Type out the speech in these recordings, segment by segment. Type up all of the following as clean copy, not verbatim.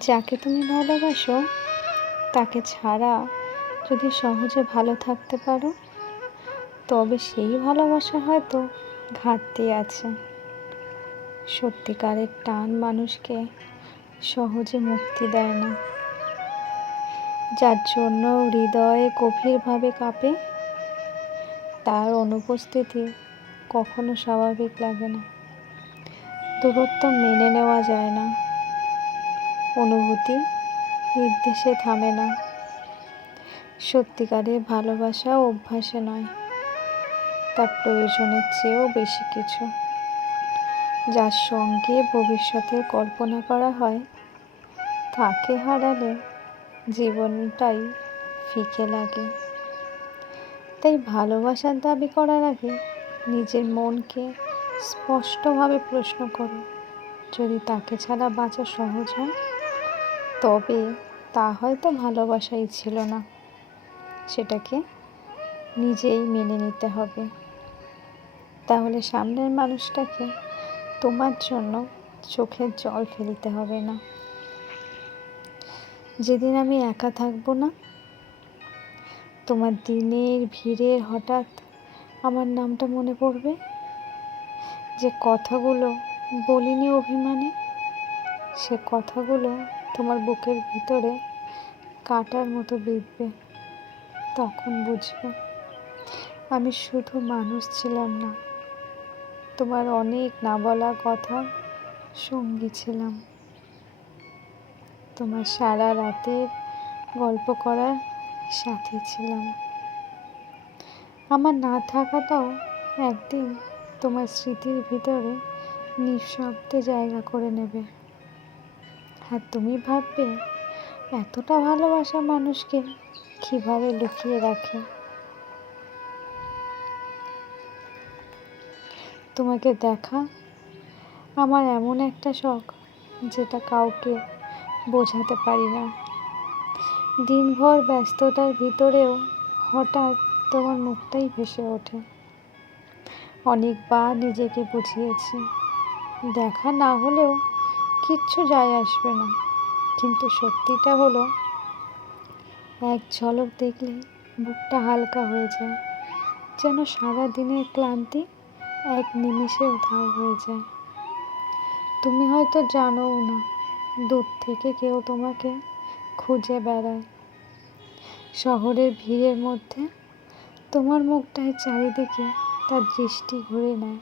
যাকে তুমি ভালোবাসো তাকে ছাড়া যদি সহজে ভালো থাকতে পারো, তবে সেই ভালোবাসা হয়তো ঘাটতি আছে। সত্যিকারের টান মানুষকে সহজে মুক্তি দেয় না। যার জন্য হৃদয়ে গভীরভাবে কাঁপে, তার অনুপস্থিতি কখনো স্বাভাবিক লাগে না। দূরত্ব মেনে নেওয়া যায় না, অনুভূতি নির্দেশে থামে না। সত্যিকারের ভালোবাসা অভ্যাসে নয়, তার প্রয়োজনের চেয়েও বেশি কিছু। যার সঙ্গে ভবিষ্যতের কল্পনা করা হয়, তাকে হারালে জীবনটাই ফিকে লাগে। তাই ভালোবাসার দাবি করার আগে নিজের মনকে স্পষ্টভাবে প্রশ্ন করো, যদি তাকে ছাড়া বাঁচা সহজ হয়, তবে তা হয়তো ভালোবাসাই ছিল না। সেটাকে নিজেই মেনে নিতে হবে। তাহলে সামনের মানুষটাকে তোমার জন্য চোখের জল ফেলতে হবে না। যেদিন আমি একা থাকবো না, তোমার দিনের ভিড়ে হঠাৎ আমার নামটা মনে পড়বে, যে কথাগুলো বলিনি অভিমানে, সে কথাগুলো তোমার বুকের ভিতরে কাঁটার মতো বিঁধবে। তখন বুঝবে আমি শুধু মানুষ ছিলাম না, তোমার অনেক না বলা কথা সঙ্গী ছিলাম। তোমার সারা রাতের গল্প করার সাথী ছিলাম। আমার না থাকাটাও একদিন তোমার স্মৃতির ভিতরে নিঃশব্দে জায়গা করে নেবে। আর তুমি ভাববে, এতটা ভালোবাসা মানুষকে কিভাবে লুকিয়ে রাখে। তোমাকে দেখা আমার এমন একটা শখ, যেটা কাউকে বোঝাতে পারি না। দিনভর ব্যস্ততার ভিতরেও হঠাৎ তোমার মুখটাই ভেসে ওঠে। অনেকবার নিজেকে বুঝিয়েছি, দেখা না হলেও কিচ্ছু যায় আসবে না। কিন্তু সত্যিটা হলো, এক ঝলক দেখলে বুকটা হালকা হয়ে যায়, যেন সারা দিনের ক্লান্তি এক নিমিষে উধাও হয়ে যায়। তুমি হয়তো জানোও না, দূর থেকে কেউ তোমাকে খুঁজে বেড়ায়। শহরের ভিড়ের মধ্যে তোমার মুখটায় চারিদিকে তার দৃষ্টি ঘুরে নেয়।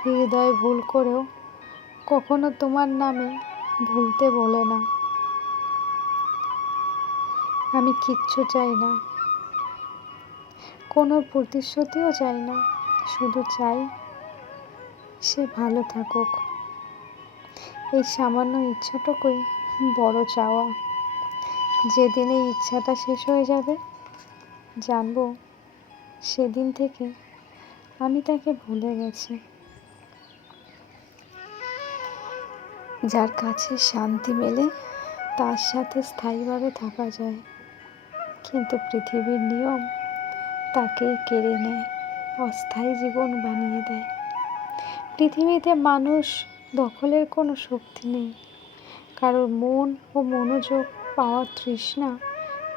হৃদয় ভুল করেও কখনো তোমার নামে ভুলতে বলে না। আমি কিচ্ছু চাই না, কোনো প্রতিশ্রুতিও চাই না, শুধু চাই সে ভালো থাকুক। এই সামান্য ইচ্ছাটুকুই বড় চাওয়া। যেদিন এই ইচ্ছাটা শেষ হয়ে যাবে, জানবো সেদিন থেকে আমি তাকে ভুলে গেছি। যার কাছে শান্তি মেলে, তার সাথে স্থায়ীভাবে থাকা যায়। কিন্তু পৃথিবীর নিয়ম তাকে কেড়ে নেয়, অস্থায়ী জীবন বানিয়ে দেয়। পৃথিবীতে মানুষ দখলের কোনো শক্তি নেই। কারোর মন ও মনোযোগ পাওয়ার তৃষ্ণা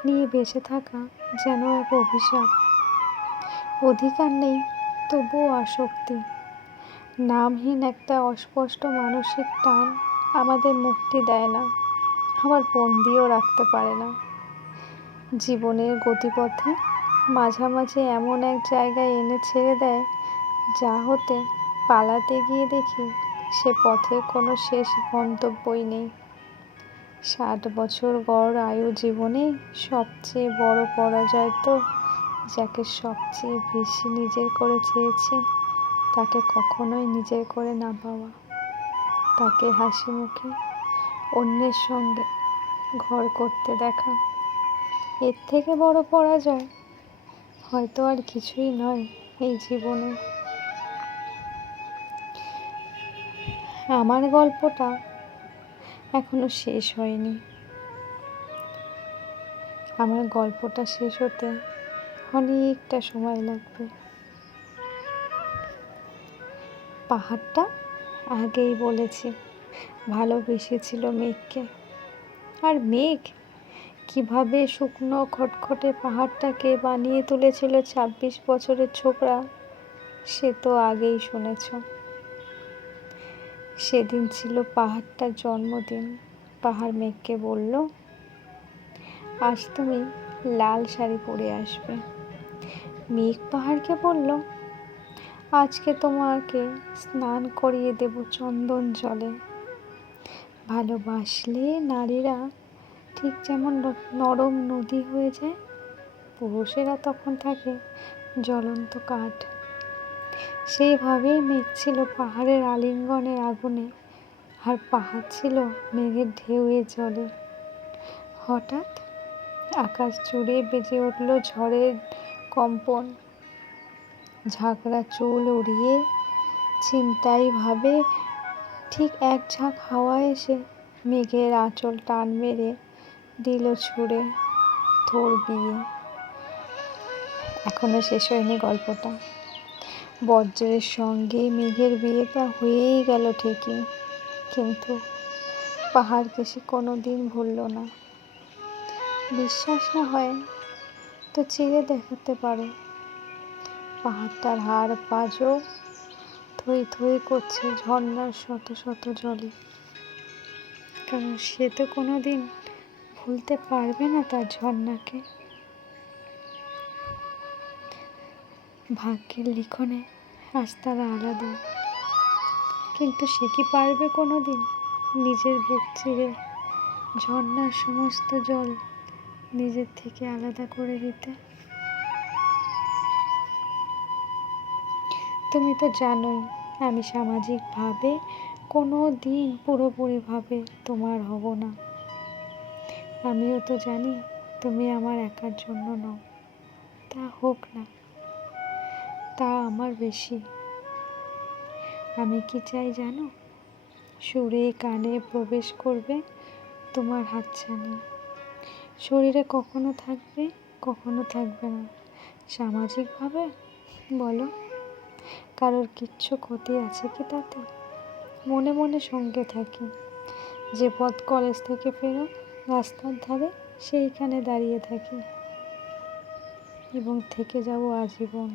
নিয়ে বেঁচে থাকা যেন এক অভিশাপ। অধিকার নেই, তবুও আসক্তি। নামহীন একটা অস্পষ্ট মানসিক টান আমাদের মুক্তি দেয় না, আবার বন্দিও রাখতে পারে না। জীবনের গতিপথে মাঝামাঝি এমন এক জায়গায় এনে ছেড়ে দেয়, যা হতে পালাতে গিয়ে দেখি সে পথে কোনো শেষ গন্তব্যই নেই। 60 বছর গড় আয়ু জীবনে সবচেয়ে বড় পরাজয় তো, যাকে সবচেয়ে বেশি নিজের করে চেয়েছি, তাকে কখনোই নিজের করে না পাওয়া। তাকে হাসি মুখে অন্যের সঙ্গে ঘর করতে দেখা। এর থেকে বড় পরাজয় হয়তো আর কিছুই নয় এই জীবনে। আমার গল্পটা এখনো শেষ হয়নি। আমার গল্পটা শেষ হতে অনেকটা সময় লাগবে। পাহাড়টা আগেই বলেছি ভালোবেসেছিল মেঘকে। আর মেঘ কিভাবে শুকনো খটখটে পাহাড়টাকে বানিয়ে তুলেছিল ২৬ বছরের ছোকরা, সে তো আগেই শুনেছ। সেদিন ছিল পাহাড়টার জন্মদিন। পাহাড় মেঘকে বলল, আজ তুমি লাল শাড়ি পরে আসবে। মেঘ পাহাড়কে বলল, আজকে তোমাকে স্নান করিয়ে দেব চন্দন জলে। ভালোবাসলে নারীরা ঠিক যেমন নরম নদী হয়ে যায়, পুরুষেরা তখন থাকে জ্বলন্ত কাঠ। সেইভাবেই মেঘ ছিল পাহাড়ের আলিঙ্গনের আগুনে, আর পাহাড় ছিল মেঘের ঢেউয়ে জলে। হঠাৎ আকাশ জুড়ে বেজে উঠল ঝড়ের কম্পন। ঝাঁকড়া চুল উড়িয়ে ছিনতাইভাবে ঠিক এক ঝাঁক হাওয়া এসে মেঘের আঁচল টান মেরে দিল ছুঁড়ে। তোর বিয়ে এখনো শেষ হয়নি গল্পটা। বজ্রের সঙ্গে মেঘের বিয়েটা হয়েই গেল ঠিকই, কিন্তু পাহাড়কে সে কোনো দিন ভুলল না। বিশ্বাস না হয় তো চিরে দেখাতে পারো। পাহাড়টার হাড় পাঁজর থই থই করছে ঝর্ণার শত শত জলে, কারণ সে তো কোনো দিন ভুলতে পারবে না তার ঝর্ণাকে। ভাগ্যের লিখনে আজ তারা আলাদা, কিন্তু সে কি পারবে কোনো দিন নিজের বুক চিরে ঝর্ণার সমস্ত জল নিজের থেকে আলাদা করে দিতে? তুমি তো জানোই আমি সামাজিকভাবে কোনো দিন পুরোপুরিভাবে তোমার হব না। আমিও তো জানি তুমি আমার একার জন্য নও। তা হোক না, তা আমার বেশি। আমি কি চাই জানো? সুরে কানে প্রবেশ করবে তোমার হাতছানি। শরীরে কখনো থাকবে, কখনো থাকবে না। সামাজিকভাবে বলো, কারোর কিচ্ছু ক্ষতি আছে কি তাতে? মনে মনে সঙ্গে থাকি। যে পথ কলেজ থেকে ফেরো রাস্তার ধারে, সেইখানে দাঁড়িয়ে থাকি এবং থেকে যাব আজীবন।